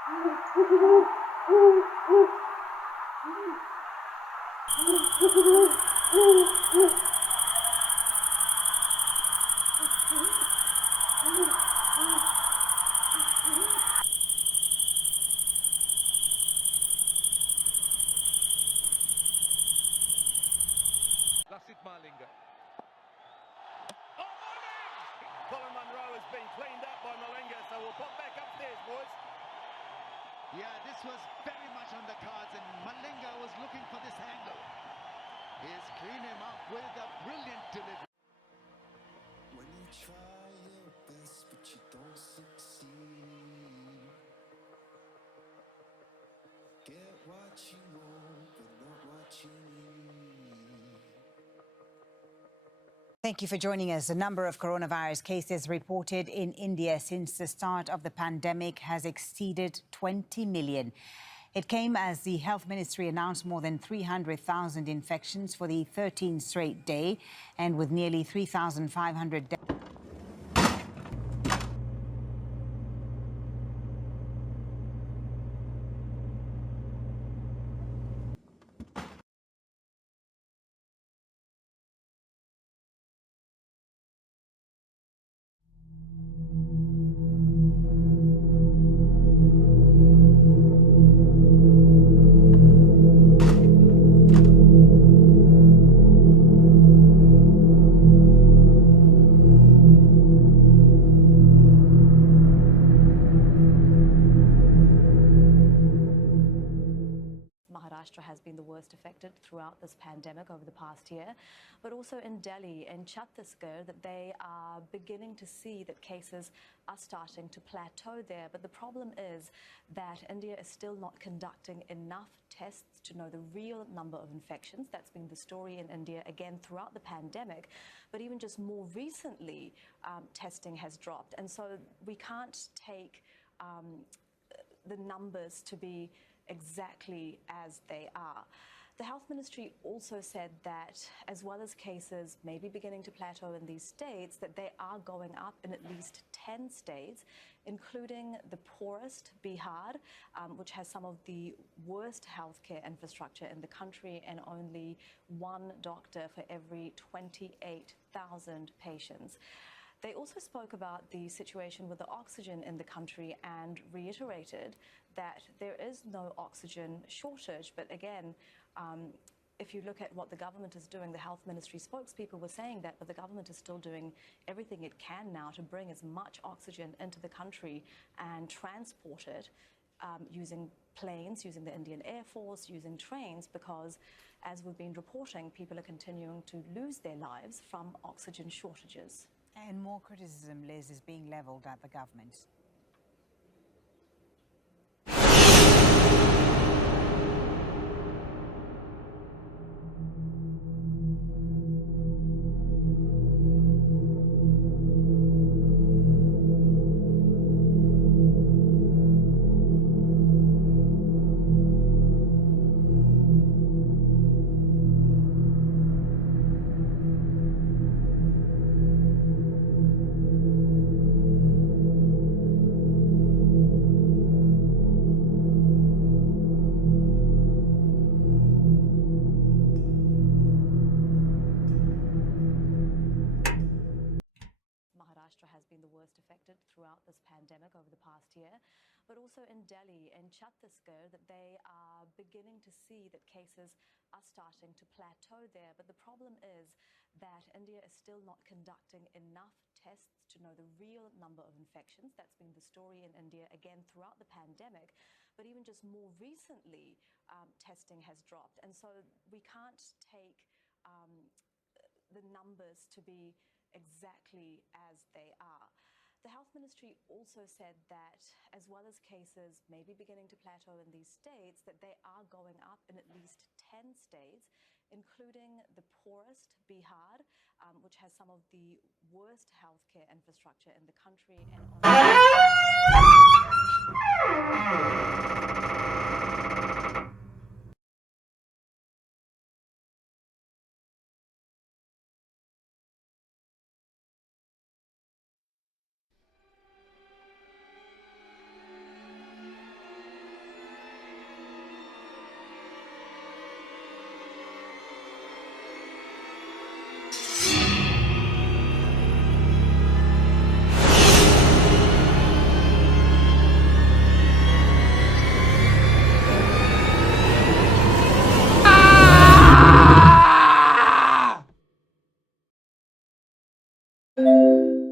Yeah, this was very much on the cards, and Malinga was looking for this angle. He's cleaned him up with a brilliant delivery. When you try your best but you don't succeed, get what you want but not what you need. Thank you for joining us. The number of coronavirus cases reported in India since the start of the pandemic has exceeded 20 million. It came as the Health Ministry announced more than 300,000 infections for the 13th straight day, and with nearly 3,500 deaths. Maharashtra has been the worst affected throughout this pandemic over the past year, but also in Delhi and Chhattisgarh, that they are beginning to see that cases are starting to plateau there. But the problem is that India is still not conducting enough tests to know the real number of infections. That's been the story in India, again, throughout the pandemic. But even just more recently, testing has dropped. And so we can't take the numbers to be exactly as they are. The Health Ministry also said that as well as cases may be beginning to plateau in these states, that they are going up in at least 10 states, including the poorest, Bihar, which has some of the worst healthcare infrastructure in the country and only one doctor for every 28,000 patients. They also spoke about the situation with the oxygen in the country and reiterated that there is no oxygen shortage. But again, if you look at what the government is doing, the Health Ministry spokespeople were saying that, but the government is still doing everything it can now to bring as much oxygen into the country and transport it using planes, using the Indian Air Force, using trains, because as we've been reporting, people are continuing to lose their lives from oxygen shortages. And more criticism, Liz, is being levelled at the government. Has been the worst affected throughout this pandemic over the past year, but also in Delhi and Chhattisgarh, that they are beginning to see that cases are starting to plateau there. But the problem is that India is still not conducting enough tests to know the real number of infections. That's been the story in India, again, throughout the pandemic. But even just more recently, testing has dropped. And so we can't take the numbers to be exactly as they are. The Health Ministry also said that as well as cases may be beginning to plateau in these states, that they are going up in at least 10 states, including the poorest, Bihar, which has some of the worst healthcare infrastructure in the country and you.